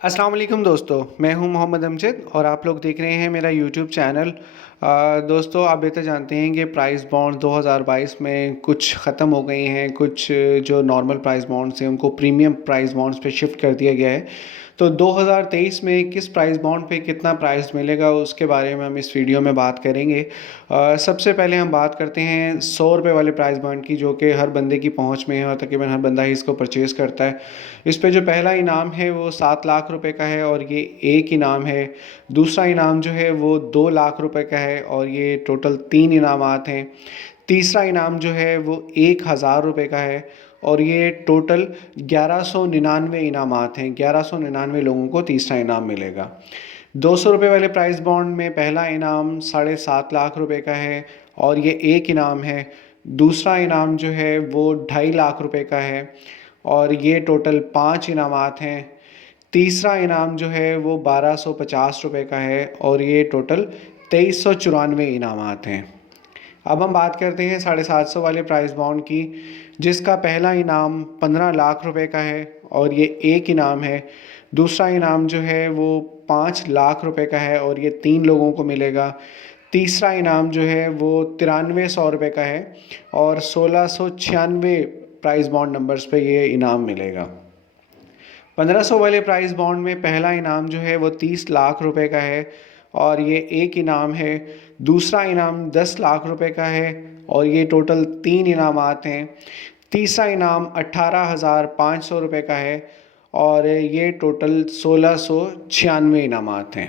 अस्सलाम वालेकुम दोस्तों, मैं हूं मोहम्मद अमजद और आप लोग देख रहे हैं मेरा यूट्यूब चैनल। दोस्तों, आप बेहतर जानते हैं कि प्राइस बॉन्ड 2022 में कुछ ख़त्म हो गए हैं। कुछ जो नॉर्मल प्राइस बॉन्ड्स हैं उनको प्रीमियम प्राइस बॉन्ड्स पे शिफ्ट कर दिया गया है। तो 2023 में किस प्राइस बॉन्ड पे कितना प्राइस मिलेगा उसके बारे में हम इस वीडियो में बात करेंगे। सबसे पहले हम बात करते हैं 100 रुपये वाले प्राइस बॉन्ड की, जो कि हर बंदे की पहुंच में है और तकरीबन हर बंदा ही इसको परचेज़ करता है। इस पे जो पहला इनाम है वो 7 लाख रुपए का है और ये एक इनाम है। दूसरा इनाम जो है वो 2 लाख रुपए का है और ये टोटल 3 इनामात हैं। तीसरा इनाम जो है वो 1,000 रुपये का है और ये टोटल 1199 इनामात हैं। 1199 लोगों को तीसरा इनाम मिलेगा। 200 रुपये वाले प्राइस बॉन्ड में पहला इनाम 7.5 लाख रुपए का है और ये एक इनाम है। दूसरा इनाम जो है वो 2.5 लाख रुपए का है और ये टोटल 5 इनामात हैं। तीसरा इनाम जो है वो 1250 रुपये का है और ये टोटल 2394 इनामात हैं। अब हम बात करते हैं 750 वाले प्राइस बॉन्ड की, जिसका पहला इनाम 15 लाख रुपए का है और ये एक इनाम है। दूसरा इनाम जो है वो 5 लाख रुपए का है और ये 3 लोगों को मिलेगा। तीसरा इनाम जो है वो 9300 रुपये का है और 1696 प्राइस बॉन्ड नंबर्स पे ये इनाम मिलेगा। 1500 वाले प्राइस बॉन्ड में पहला इनाम जो है वो 30 लाख रुपए का है और ये एक इनाम है। दूसरा इनाम 10 लाख रुपए का है और ये टोटल 3 इनामात हैं। तीसरा इनाम 18,500 रुपये का है और ये टोटल 1696 इनामात हैं।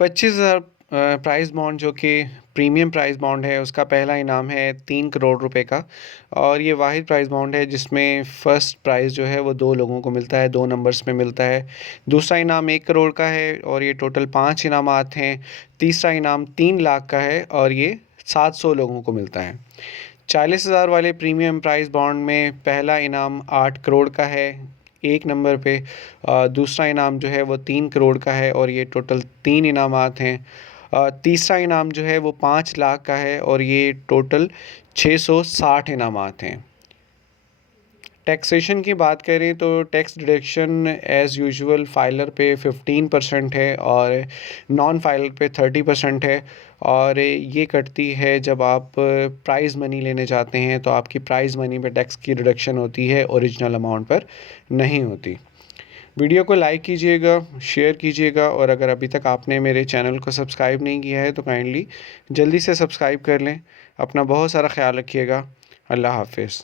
25,000 प्राइस बॉन्ड जो कि प्रीमियम प्राइस बॉन्ड है, उसका पहला इनाम है 3 करोड़ रुपए का और ये वाहिद प्राइस बॉन्ड है जिसमें फ़र्स्ट प्राइज़ जो है वो 2 लोगों को मिलता है, 2 नंबर्स में मिलता है। दूसरा इनाम 1 करोड़ का है और ये टोटल 5 इनामात हैं। तीसरा इनाम 3 लाख का है और ये 700 लोगों को मिलता है। 40,000 वाले प्रीमियम प्राइस बॉन्ड में पहला इनाम 8 करोड़ का है एक नंबर पे। दूसरा इनाम जो है वो 3 करोड़ का है और ये टोटल 3 इनामात हैं। तीसरा इनाम जो है वो 5 लाख का है और ये टोटल 660 इनामात हैं। टैक्सेशन की बात करें तो tax deduction as usual filer पे 15% है और नॉन फाइलर पे 30% है और ये कटती है जब आप प्राइज़ मनी लेने जाते हैं तो आपकी प्राइज़ मनी पे टैक्स की डिडक्शन होती है, ओरिजिनल अमाउंट पर नहीं होती। वीडियो को लाइक कीजिएगा, शेयर कीजिएगा और अगर अभी तक आपने मेरे चैनल को सब्सक्राइब नहीं किया है तो काइंडली जल्दी से सब्सक्राइब कर लें। अपना बहुत सारा ख्याल रखिएगा। अल्लाह हाफ़िज़।